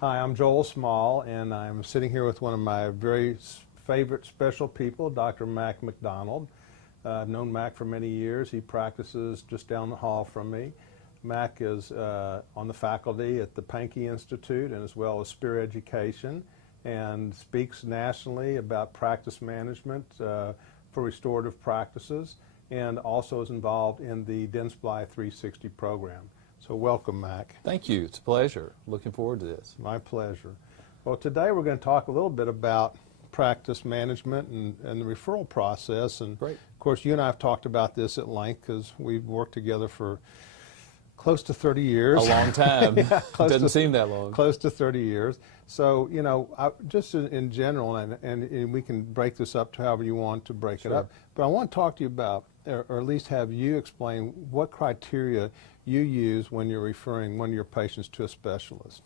Hi, I'm Joel Small, and I'm sitting here with one of my very favorite special people, Dr. Mack McDonald. I've known Mack for many years. He practices just down the hall from me. Mack is on the faculty at the Pankey Institute and as well as Spear Education, and speaks nationally about practice management for restorative practices, and also is involved in the Dentsply 360 program. So welcome, Mack. Thank you. It's a pleasure. Looking forward to this. My pleasure. Well, today we're going to talk a little bit about practice management and the referral process. And Great. Of course, you and I have talked about this at length because we've worked together for close to 30 years. A long time. Yeah, Doesn't seem that long. Close to 30 years. So, you know, just in general, and we can break this up to however you want to break it up, but I want to talk to you about, or at least have you explain what criteria you use when you're referring one of your patients to a specialist.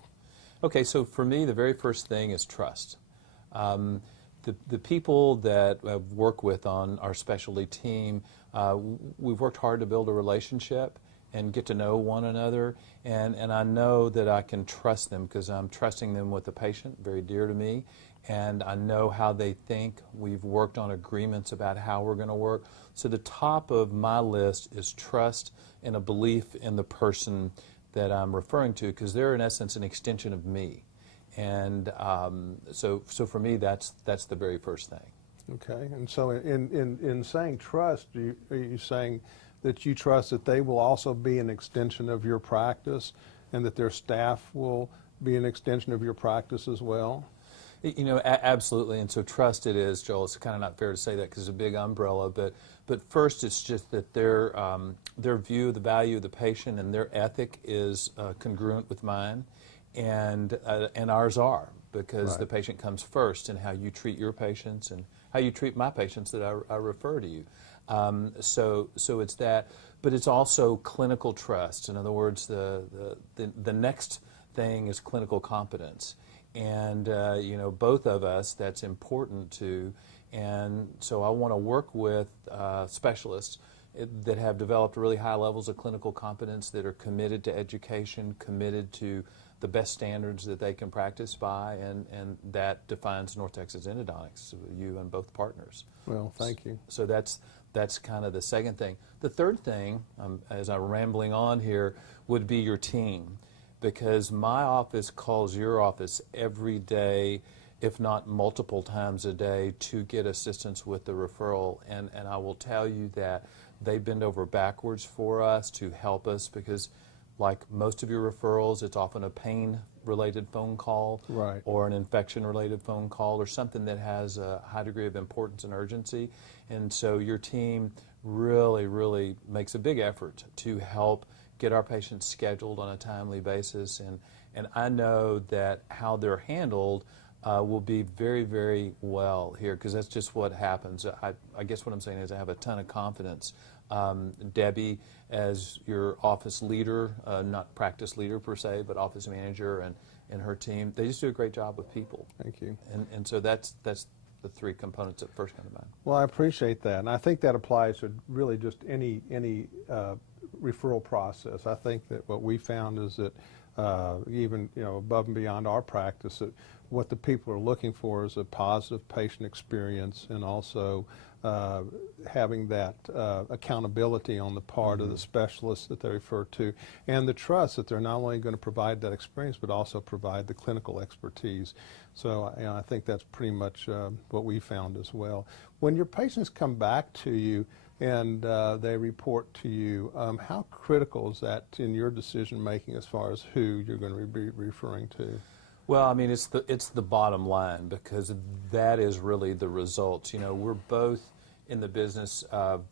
Okay, so for me, the very first thing is trust. The people that I've worked with on our specialty team, we've worked hard to build a relationship and get to know one another, and I know that I can trust them because I'm trusting them with the patient, very dear to me, and I know how they think. We've worked on agreements about how we're going to work. So the top of my list is trust and a belief in the person that I'm referring to, because they're in essence an extension of me. And so for me, that's the very first thing. Okay, and so in saying trust, are you saying that you trust that they will also be an extension of your practice and that their staff will be an extension of your practice as well? You know, absolutely, and so trust it is, Joel. It's kind of not fair to say that because it's a big umbrella, but first it's just that their view of the value of the patient and their ethic is congruent with mine, and ours are, because the patient comes first, and how you treat your patients and how you treat my patients that I refer to you. So it's that, but it's also clinical trust. In other words, the next thing is clinical competence. And, you know, both of us, that's important to, and so I want to work with specialists that have developed really high levels of clinical competence, that are committed to education, committed to the best standards that they can practice by, and that defines North Texas Endodontics, you and both partners. Well, thank you. So that's kind of the second thing. The third thing, as I'm rambling on here, would be your team. Because my office calls your office every day, if not multiple times a day, to get assistance with the referral. And I will tell you that they bend over backwards for us to help us, because like most of your referrals, it's often a pain-related phone call, or an infection-related phone call, or something that has a high degree of importance and urgency. And so your team really, really makes a big effort to help get our patients scheduled on a timely basis, and I know that how they're handled will be very, very well here, because that's just what happens. I guess what I'm saying is I have a ton of confidence. Debbie, as your office leader, not practice leader per se, but office manager, and her team, they just do a great job with people. Thank you. And so that's the three components that first come to mind. Well, I appreciate that, and I think that applies to really just any referral process. I think that what we found is that even, you know, above and beyond our practice, that what the people are looking for is a positive patient experience, and also having that accountability on the part of the specialists that they refer to, and the trust that they're not only going to provide that experience but also provide the clinical expertise. So you know, I think that's pretty much what we found as well. When your patients come back to you and they report to you, how critical is that in your decision making as far as who you're going to be referring to? Well, I mean, it's the bottom line, because that is really the results. You know, we're both in the business of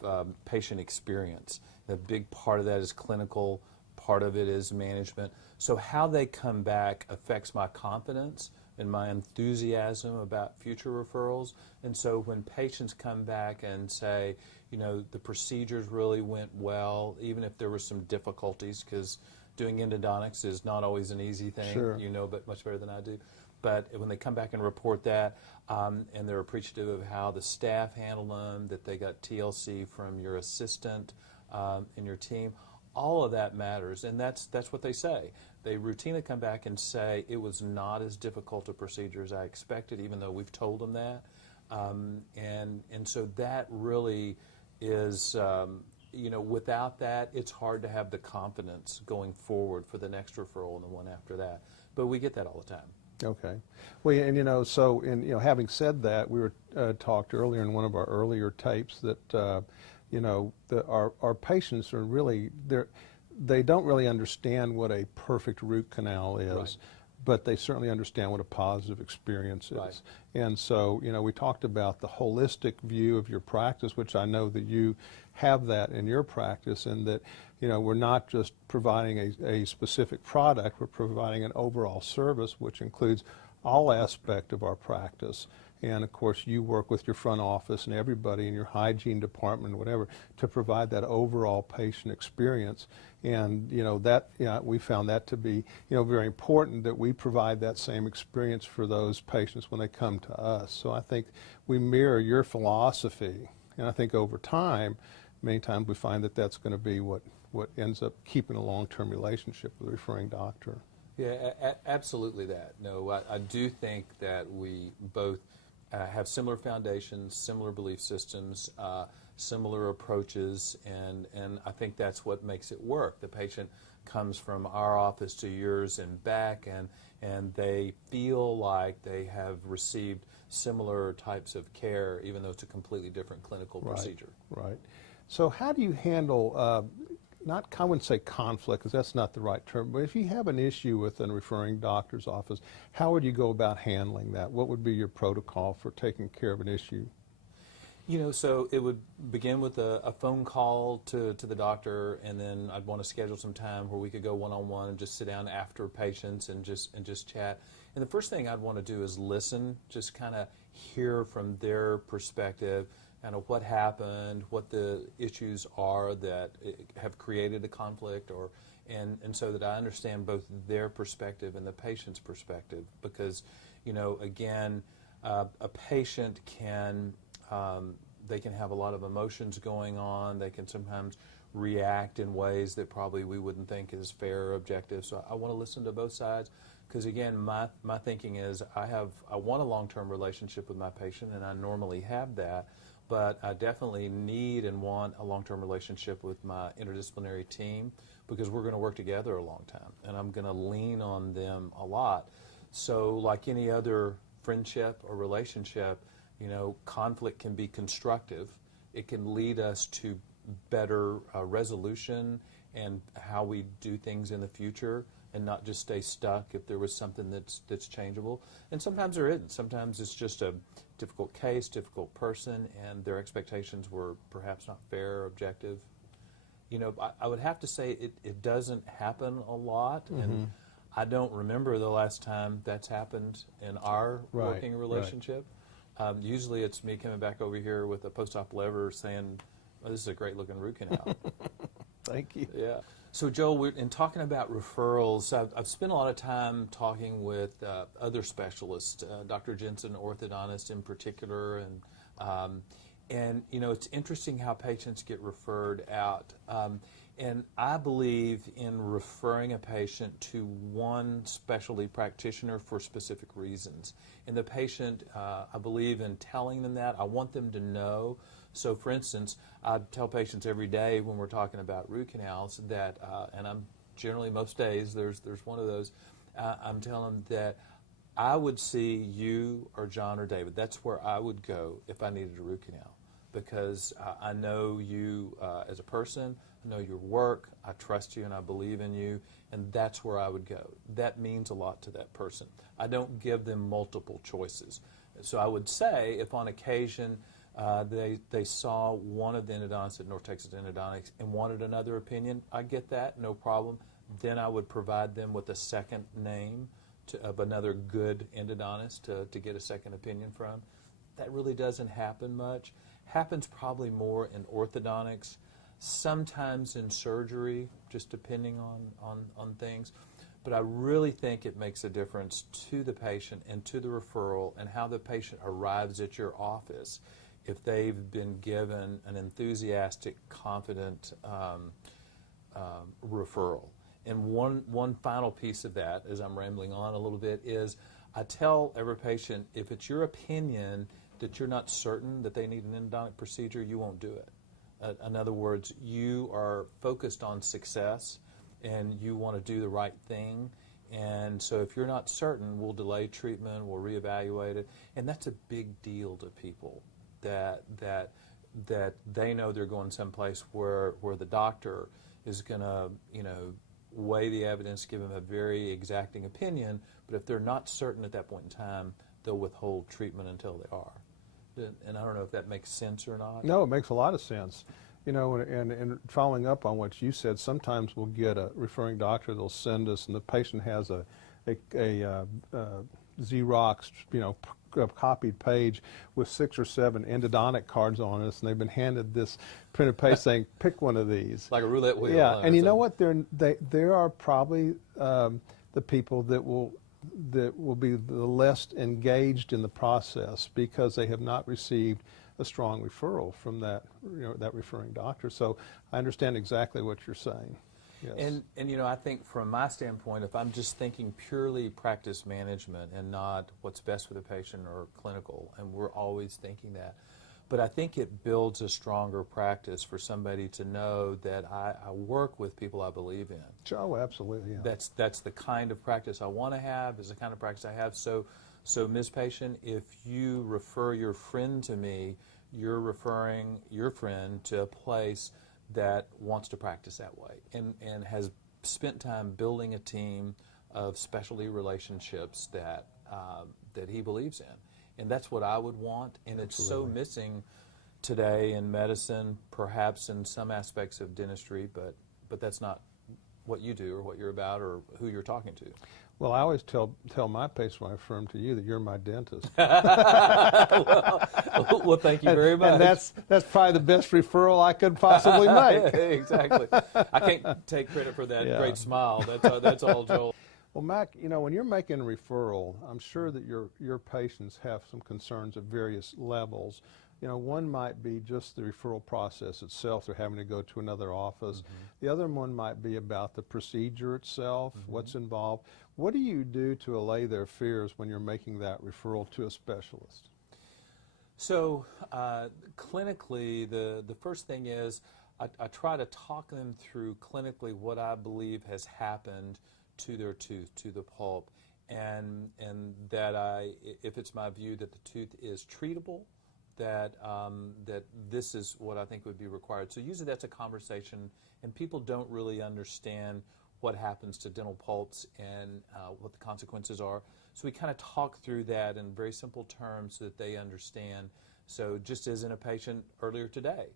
patient experience. The big part of that is clinical, part of it is management. So how they come back affects my confidence and my enthusiasm about future referrals. And so when patients come back and say, you know, the procedures really went well, even if there were some difficulties, because doing endodontics is not always an easy thing, you know, but much better than I do. But when they come back and report that, and they're appreciative of how the staff handled them, that they got TLC from your assistant and your team, All of that matters, and that's what they say. They routinely come back and say it was not as difficult a procedure as I expected, even though we've told them that. And so that really is, without that, it's hard to have the confidence going forward for the next referral and the one after that. But we get that all the time. Okay. Well, and so having said that, we were talked earlier in one of our earlier tapes that our patients are really they don't really understand what a perfect root canal is. Right. But they certainly understand what a positive experience is. Right. And so, we talked about the holistic view of your practice, which I know that you have that in your practice, and that, we're not just providing a specific product, we're providing an overall service, which includes all aspects of our practice. And of course, you work with your front office and everybody in your hygiene department, whatever, to provide that overall patient experience. And we found that to be very important, that we provide that same experience for those patients when they come to us. So I think we mirror your philosophy, and I think over time, many times we find that that's going to be what ends up keeping a long-term relationship with the referring doctor. Yeah, absolutely that. No, I do think that we both have similar foundations, similar belief systems, similar approaches, and I think that's what makes it work. The patient comes from our office to yours and back, and they feel like they have received similar types of care, even though it's a completely different clinical procedure. Right. So how do you handle, I wouldn't say conflict, because that's not the right term, but if you have an issue with a referring doctor's office, how would you go about handling that? What would be your protocol for taking care of an issue? So it would begin with a phone call to the doctor, and then I'd want to schedule some time where we could go one-on-one and just sit down after patients and just chat. And the first thing I'd want to do is listen, just kind of hear from their perspective, kind of what happened, what the issues are that have created a conflict, and so that I understand both their perspective and the patient's perspective. Because, again, a patient can they can have a lot of emotions going on. They can sometimes react in ways that probably we wouldn't think is fair or objective. So I want to listen to both sides, because again, my thinking is I want a long-term relationship with my patient, and I normally have that. But I definitely need and want a long-term relationship with my interdisciplinary team, because we're going to work together a long time, and I'm going to lean on them a lot. So like any other friendship or relationship, conflict can be constructive. It can lead us to better resolution and how we do things in the future, and not just stay stuck if there was something that's changeable. And sometimes there isn't. Sometimes it's just a difficult case, difficult person, and their expectations were perhaps not fair or objective. I would have to say it doesn't happen a lot, and I don't remember the last time that's happened in our working relationship. Usually it's me coming back over here with a post-op lever saying, oh, this is a great-looking root canal. Thank you. Yeah. So, Joel, in talking about referrals, I've spent a lot of time talking with other specialists, Dr. Jensen, orthodontist in particular, and it's interesting how patients get referred out. And I believe in referring a patient to one specialty practitioner for specific reasons. And the patient, I believe in telling them that. I want them to know. So, for instance, I tell patients every day when we're talking about root canals that, and I'm generally most days, there's one of those, I'm telling them that I would see you or John or David. That's where I would go if I needed a root canal, because I know you as a person, I know your work, I trust you and I believe in you, and that's where I would go. That means a lot to that person. I don't give them multiple choices. So I would say if on occasion they saw one of the endodontists at North Texas Endodontics and wanted another opinion, I get that, no problem. Then I would provide them with a second name of another good endodontist to get a second opinion from. That really doesn't happen much. Happens probably more in orthodontics, sometimes in surgery, just depending on things. But I really think it makes a difference to the patient and to the referral and how the patient arrives at your office if they've been given an enthusiastic, confident referral. And one final piece of that, as I'm rambling on a little bit, is I tell every patient, if it's your opinion that you're not certain that they need an endodontic procedure, you won't do it. In other words, you are focused on success and you want to do the right thing. And so if you're not certain, we'll delay treatment, we'll reevaluate it. And that's a big deal to people, that they know they're going someplace where the doctor is going to, weigh the evidence, give them a very exacting opinion, but if they're not certain at that point in time, they'll withhold treatment until they are. And I don't know if that makes sense or not. No, it makes a lot of sense. And following up on what you said, sometimes we'll get a referring doctor, they'll send us, and the patient has a Xerox, a copied page with 6 or 7 endodontic cards on us, and they've been handed this printed page saying, pick one of these. Like a roulette wheel. Yeah, and you know what? There are probably the people that will be the less engaged in the process because they have not received a strong referral from that referring doctor. So I understand exactly what you're saying. Yes. And I think from my standpoint, if I'm just thinking purely practice management and not what's best for the patient or clinical, and we're always thinking that, but I think it builds a stronger practice for somebody to know that I work with people I believe in. Oh, absolutely. Yeah. That's the kind of practice I want to have, is the kind of practice I have. So Ms. Patient, if you refer your friend to me, you're referring your friend to a place that wants to practice that way and has spent time building a team of specialty relationships that he believes in. And that's what I would want, and it's so missing today in medicine, perhaps in some aspects of dentistry, but that's not what you do or what you're about or who you're talking to. Well, I always tell my patients when I refer them to you that you're my dentist. well, thank you very much. And that's probably the best referral I could possibly make. Exactly. I can't take credit for that great smile. That's all Joel. Well, Mack, when you're making a referral, I'm sure that your patients have some concerns at various levels. One might be just the referral process itself. They're having to go to another office. Mm-hmm. The other one might be about the procedure itself, what's involved. What do you do to allay their fears when you're making that referral to a specialist? So clinically, the first thing is I try to talk them through clinically what I believe has happened to their tooth, to the pulp, and that if it's my view that the tooth is treatable, that this is what I think would be required. So usually that's a conversation, and people don't really understand what happens to dental pulps and what the consequences are. So we kind of talk through that in very simple terms so that they understand. So just as in a patient earlier today,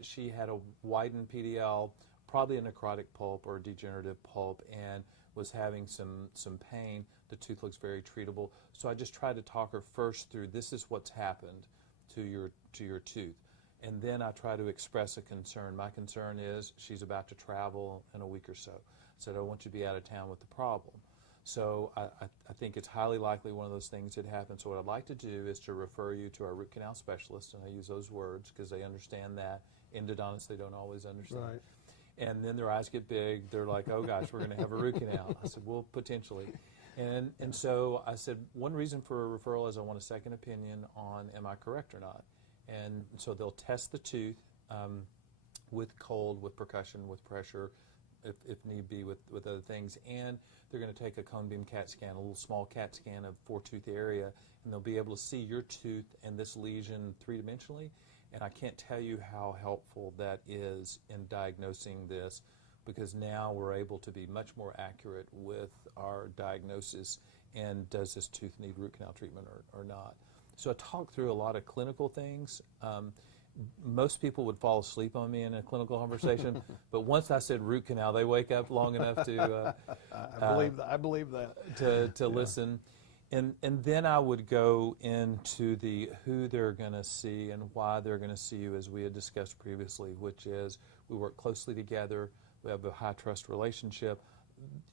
she had a widened PDL, probably a necrotic pulp or a degenerative pulp, and was having some pain. The tooth looks very treatable. So I just tried to talk her first through, this is what's happened to your tooth. And then I try to express a concern. My concern is she's about to travel in a week or so. So I don't want you to be out of town with the problem. So I think it's highly likely one of those things that happens. So what I'd like to do is to refer you to our root canal specialist, and I use those words because they understand that. Endodontists, they don't always understand. Right. And then their eyes get big. They're like, oh gosh, we're going to have a root canal. I said, well, potentially. And so I said, one reason for a referral is I want a second opinion on am I correct or not. And so they'll test the tooth with cold, with percussion, with pressure, if need be, with other things. And they're going to take a cone beam CAT scan, a little small CAT scan of 4-tooth area, and they'll be able to see your tooth and this lesion three-dimensionally. And I can't tell you how helpful that is in diagnosing this, because now we're able to be much more accurate with our diagnosis and does this tooth need root canal treatment or not. So I talked through a lot of clinical things. Most people would fall asleep on me in a clinical conversation, but once I said root canal, they wake up long enough to I believe that to listen. And then I would go into the who they're going to see and why they're going to see you, as we had discussed previously, which is we work closely together. We have a high trust relationship.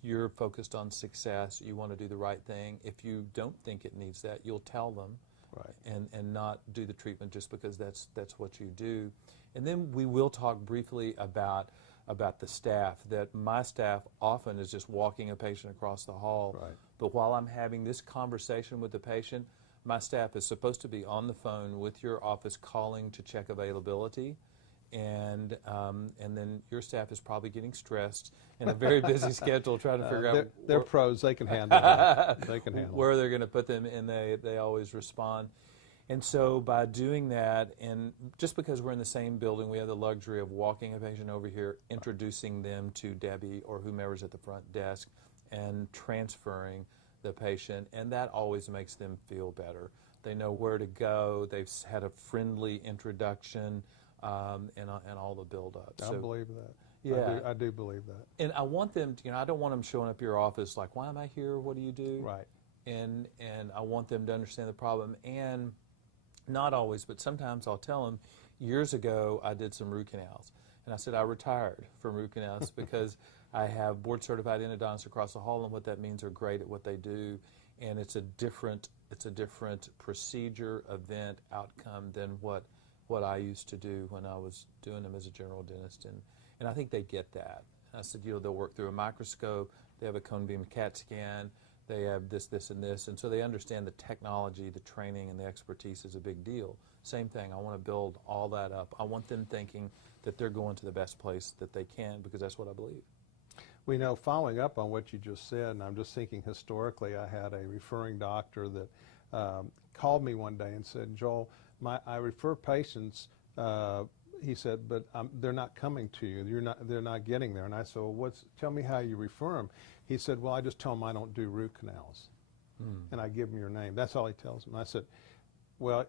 You're focused on success. You want to do the right thing. If you don't think it needs that, you'll tell them. Right. And not do the treatment just because that's what you do. And then we will talk briefly about about the staff, that my staff often is just walking a patient across the hall. Right. But while I'm having this conversation with the patient, my staff is supposed to be on the phone with your office calling to check availability. And then your staff is probably getting stressed in a very busy schedule trying to figure out. They're pros. They can handle it. They can handle where they're going to put them, and they always respond. And so by doing that, and just because we're in the same building, we have the luxury of walking a patient over here, introducing them to Debbie or whomever's at the front desk, and transferring the patient, and that always makes them feel better. They know where to go. They've had a friendly introduction, and all the build-up. I believe that. Yeah. I do believe that. And I want them, I don't want them showing up to your office like, why am I here? What do you do? Right. And I want them to understand the problem. And not always, but sometimes I'll tell them, years ago I did some root canals. And I said I retired from root canals because I have board-certified endodontists across the hall, and what that means are great at what they do. And it's a different procedure, event, outcome than what I used to do when I was doing them as a general dentist. And I think they get that. I said, they'll work through a microscope, they have a cone beam CAT scan, they have this, and this, and so they understand the technology, the training, and the expertise is a big deal. Same thing, I want to build all that up. I want them thinking that they're going to the best place that they can, because that's what I believe. We know, following up on what you just said, and I'm just thinking historically, I had a referring doctor that called me one day and said, Joel, I refer patients, he said, but they're not coming to you. They're not getting there. And I said, well, tell me how you refer them. He said, well, I just tell them I don't do root canals. And I give him your name. That's all he tells them. I said, well,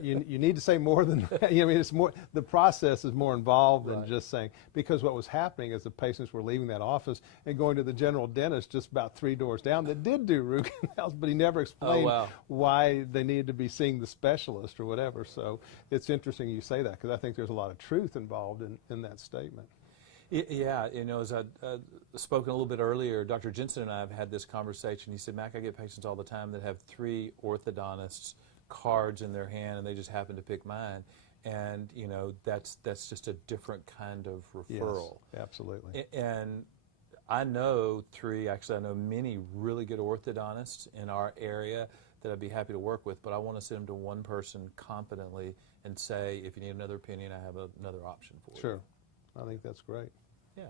you need to say more than that. I mean, it's more, the process is more involved than just saying, because what was happening is the patients were leaving that office and going to the general dentist just about 3 doors down that did do root canals, but he never explained why they needed to be seeing the specialist or whatever. So it's interesting you say that, because I think there's a lot of truth involved in that statement. Yeah, as I spoken a little bit earlier, Dr. Jensen and I have had this conversation. He said, Mac, I get patients all the time that have 3 orthodontists cards in their hand, and they just happen to pick mine, and that's just a different kind of referral. Yes, absolutely. And I know I know many really good orthodontists in our area that I'd be happy to work with, but I want to send them to one person confidently and say, if you need another opinion, I have another option for you. Sure, I think that's great. Yeah.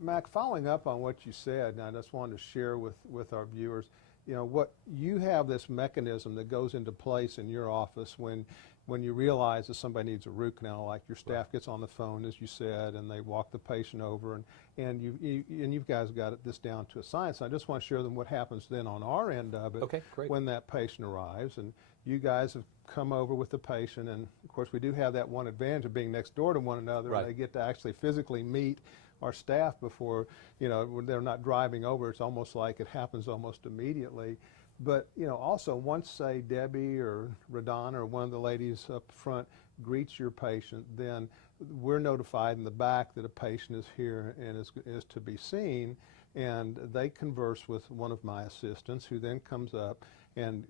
Mac, following up on what you said, and I just wanted to share with our viewers, what you have this mechanism that goes into place in your office when you realize that somebody needs a root canal, like your staff gets on the phone, as you said, and they walk the patient over, and you guys got this down to a science. I just want to share them what happens then on our end of it. Okay, great. When that patient arrives, and you guys have come over with the patient, and of course we do have that one advantage of being next door to one another, and they get to actually physically meet our staff before, when they're not driving over. It's almost like it happens almost immediately. But, also once, say, Debbie or Radon or one of the ladies up front greets your patient, then we're notified in the back that a patient is here and is to be seen, and they converse with one of my assistants, who then comes up and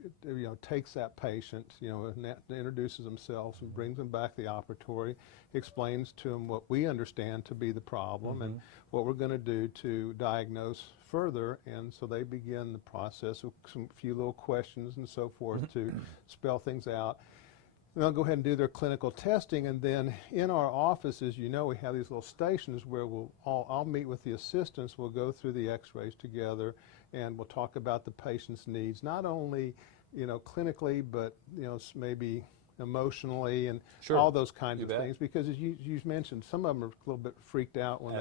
takes that patient, and introduces themselves and brings them back to the operatory, explains to them what we understand to be the problem and what we're going to do to diagnose further. And so they begin the process with some few little questions and so forth to spell things out. And they'll go ahead and do their clinical testing, and then in our office, as you know, we have these little stations where I'll meet with the assistants, we'll go through the x-rays together, and we'll talk about the patient's needs, not only, clinically, but, maybe emotionally and all those kinds of things, because as you mentioned, some of them are a little bit freaked out when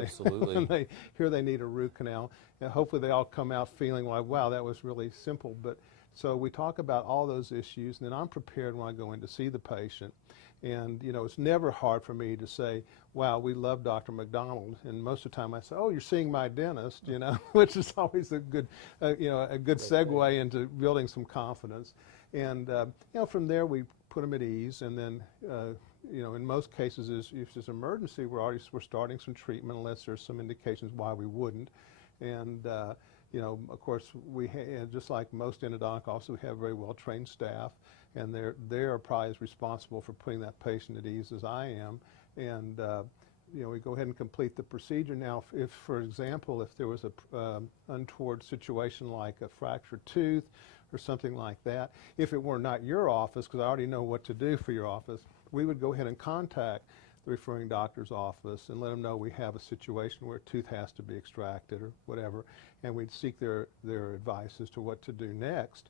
they hear they need a root canal. And hopefully they all come out feeling like, wow, that was really simple. But so we talk about all those issues, and then I'm prepared when I go in to see the patient. And, it's never hard for me to say, wow, we love Dr. McDonald. And most of the time I say, oh, you're seeing my dentist, which is always a good, a good segue into building some confidence. And, from there we put them at ease. And then, in most cases, if there's an emergency, we're starting some treatment unless there's some indications why we wouldn't. And, of course, just like most endodontic offices, we have very well-trained staff, and they are probably as responsible for putting that patient at ease as I am. And we go ahead and complete the procedure. Now, if for example, if there was a untoward situation like a fractured tooth or something like that, if it were not your office, because I already know what to do for your office, we would go ahead and contact the referring doctor's office and let them know we have a situation where a tooth has to be extracted or whatever, and we'd seek their advice as to what to do next.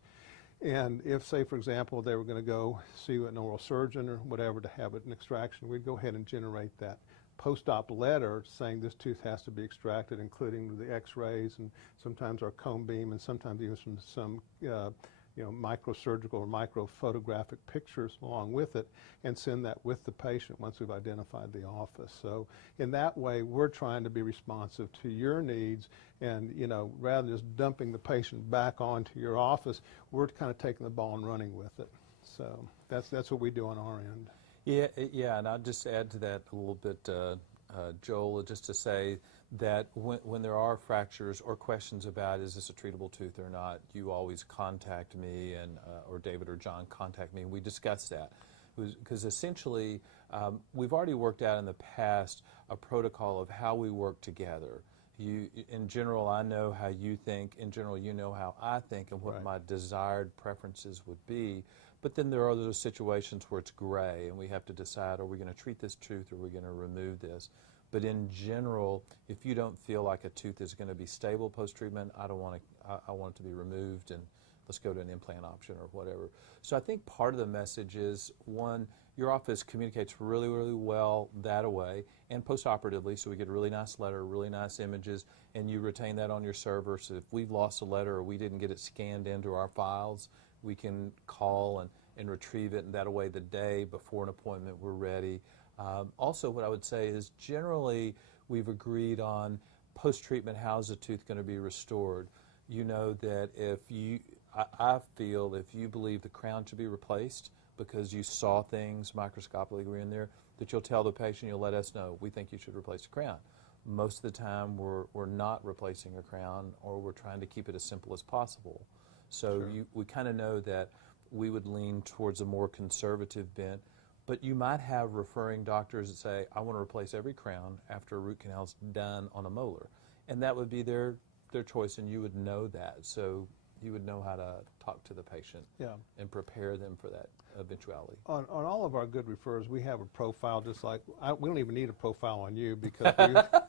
And if, say, for example, they were going to go see an oral surgeon or whatever to have an extraction, we'd go ahead and generate that post-op letter saying this tooth has to be extracted, including the x-rays and sometimes our cone beam and sometimes even some microsurgical or microphotographic pictures along with it, and send that with the patient once we've identified the office. So in that way, we're trying to be responsive to your needs, and rather than just dumping the patient back onto your office, we're kind of taking the ball and running with it. So that's what we do on our end. Yeah, and I'll just add to that a little bit, Joel, just to say that when there are fractures or questions about is this a treatable tooth or not, you always contact me, and or David or John contact me, and we discuss that. Because essentially, we've already worked out in the past a protocol of how we work together. In general, I know how you think. In general, you know how I think and what Right. my desired preferences would be. But then there are those situations where it's gray, and we have to decide, are we going to treat this tooth or are we going to remove this? But in general, if you don't feel like a tooth is going to be stable post-treatment, I want it to be removed, and let's go to an implant option or whatever. So I think part of the message is, one, your office communicates really, really well that way and post-operatively, so we get a really nice letter, really nice images, and you retain that on your server. So if we've lost a letter or we didn't get it scanned into our files, we can call and retrieve it, and that way the day before an appointment we're ready. Also, what I would say is generally we've agreed on post-treatment how's the tooth going to be restored. You know that I feel if you believe the crown should be replaced because you saw things microscopically in there, that you'll tell the patient, you'll let us know, we think you should replace the crown. Most of the time we're not replacing a crown, or we're trying to keep it as simple as possible. So Sure. we kind of know that we would lean towards a more conservative bent. But you might have referring doctors that say, I want to replace every crown after a root canal's done on a molar. And that would be their choice, and you would know that. So you would know how to talk to the patient and prepare them for that eventuality. On all of our good referrers, we have a profile just like, we don't even need a profile on you because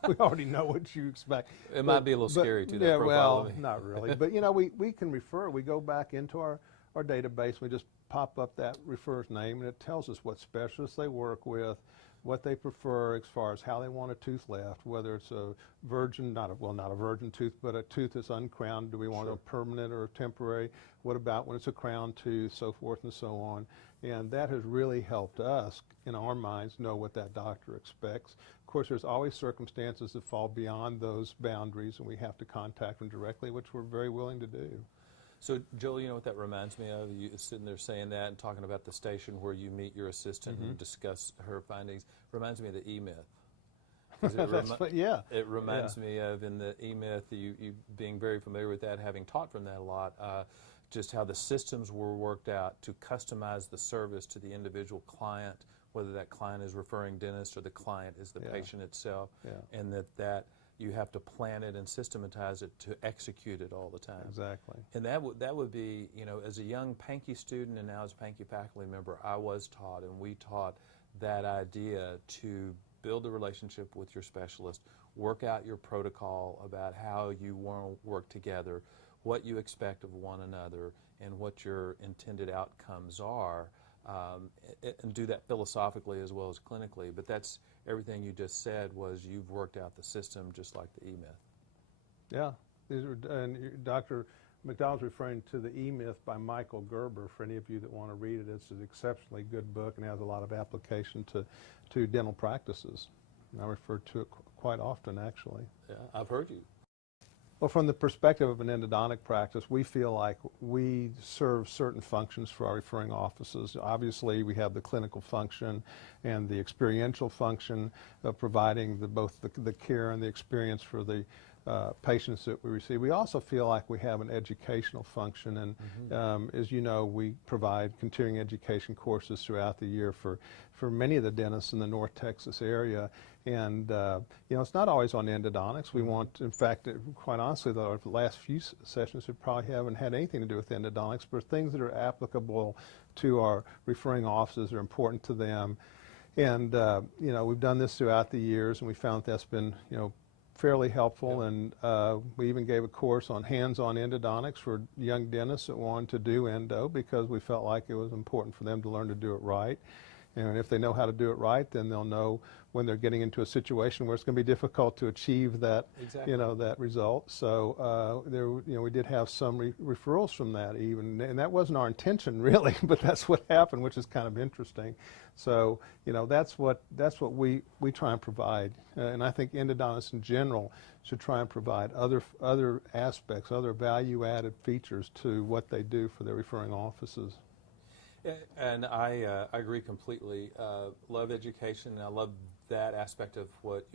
we already know what you expect. It might be a little scary too, that yeah, profile. well, not really. But we can refer, we go back into our database, we just pop up that referrer's name, and it tells us what specialists they work with, what they prefer as far as how they want a tooth left, whether it's a virgin, not a virgin tooth, but a tooth that's uncrowned. Do we want a permanent or a temporary? What about when it's a crown tooth, so forth and so on. And that has really helped us, in our minds, know what that doctor expects. Of course, there's always circumstances that fall beyond those boundaries, and we have to contact them directly, which we're very willing to do. So, Joel, you know what that reminds me of? You sitting there saying that and talking about the station where you meet your assistant and discuss her findings. Reminds me of the E-Myth. It reminds me of, in the E-Myth, you being very familiar with that, having taught from that a lot, just how the systems were worked out to customize the service to the individual client, whether that client is referring dentist or the client is the patient itself, and that you have to plan it and systematize it to execute it all the time. Exactly. And that would be, as a young Pankey student and now as a Pankey faculty member, I was taught, and we taught that idea to build a relationship with your specialist, work out your protocol about how you want to work together, what you expect of one another, and what your intended outcomes are, and do that philosophically as well as clinically. But that's everything you just said, was you've worked out the system just like the E-Myth. Yeah, and Dr. McDonald's referring to the E-Myth by Michael Gerber. For any of you that want to read it, it's an exceptionally good book and has a lot of application to dental practices. And I refer to it quite often, actually. Yeah, I've heard you. Well, from the perspective of an endodontic practice, we feel like we serve certain functions for our referring offices. Obviously, we have the clinical function and the experiential function of providing both the care and the experience for the patients that we receive. We also feel like we have an educational function, and as you know, we provide continuing education courses throughout the year for many of the dentists in the North Texas area. And it's not always on endodontics. We want, in fact, quite honestly, though, the last few sessions we probably haven't had anything to do with endodontics, but things that are applicable to our referring offices are important to them. And we've done this throughout the years, and we found that's been fairly helpful. And we even gave a course on hands-on endodontics for young dentists that wanted to do endo, because we felt like it was important for them to learn to do it right. And if they know how to do it right, then they'll know when they're getting into a situation where it's going to be difficult to achieve that, that result. So we did have some referrals from that even, and that wasn't our intention really, but that's what happened, which is kind of interesting. So that's what we try and provide, and I think endodontists in general should try and provide other aspects, other value-added features to what they do for their referring offices. And I agree completely. Love education, and I love that aspect of what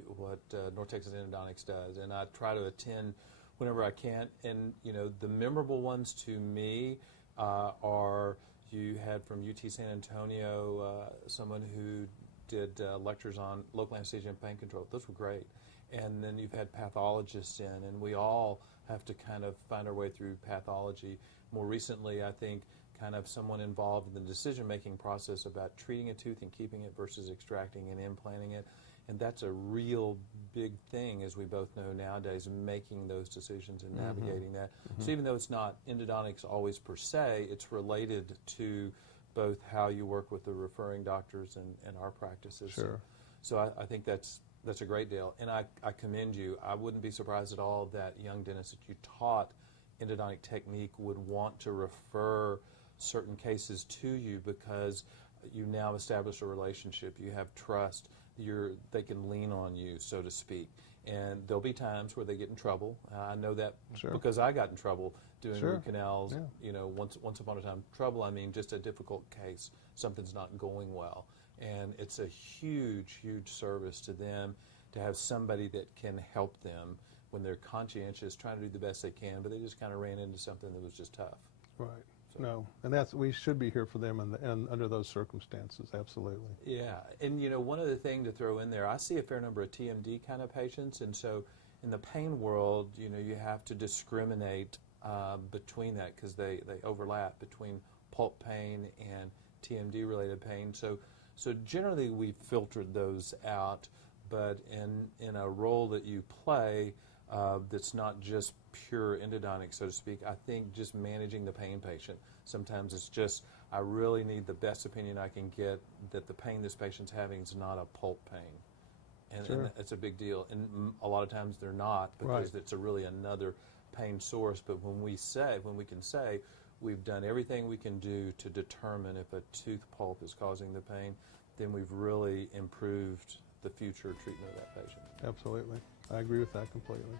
North Texas Endodontics does. And I try to attend whenever I can. And the memorable ones to me are, you had from UT San Antonio someone who did lectures on local anesthesia and pain control. Those were great. And then you've had pathologists in, and we all have to kind of find our way through pathology. More recently, I think, kind of someone involved in the decision-making process about treating a tooth and keeping it versus extracting and implanting it. And that's a real big thing, as we both know nowadays, making those decisions and navigating that. So even though it's not endodontics always per se, it's related to both how you work with the referring doctors and our practices. Sure. So I think that's a great deal. And I commend you. I wouldn't be surprised at all that young dentists that you taught endodontic technique would want to refer certain cases to you, because you now establish a relationship, you have trust, they can lean on you, so to speak. And there'll be times where they get in trouble. I know that because I got in trouble doing root canals. Once upon a time. Trouble, I mean just a difficult case. Something's not going well. And it's a huge, huge service to them to have somebody that can help them when they're conscientious, trying to do the best they can, but they just kind of ran into something that was just tough. Right. No, and we should be here for them and under those circumstances, absolutely. Yeah, and one other thing to throw in there, I see a fair number of TMD kind of patients, and so in the pain world, you have to discriminate between that, because they overlap between pulp pain and TMD related pain. So generally we've filtered those out, but in a role that you play, that's not just pure endodontics, so to speak, I think just managing the pain patient. Sometimes it's just, I really need the best opinion I can get that the pain this patient's having is not a pulp pain. And it's a big deal. And a lot of times they're not, because it's really another pain source. But when we can say, we've done everything we can do to determine if a tooth pulp is causing the pain, then we've really improved the future treatment of that patient. Absolutely. I agree with that completely.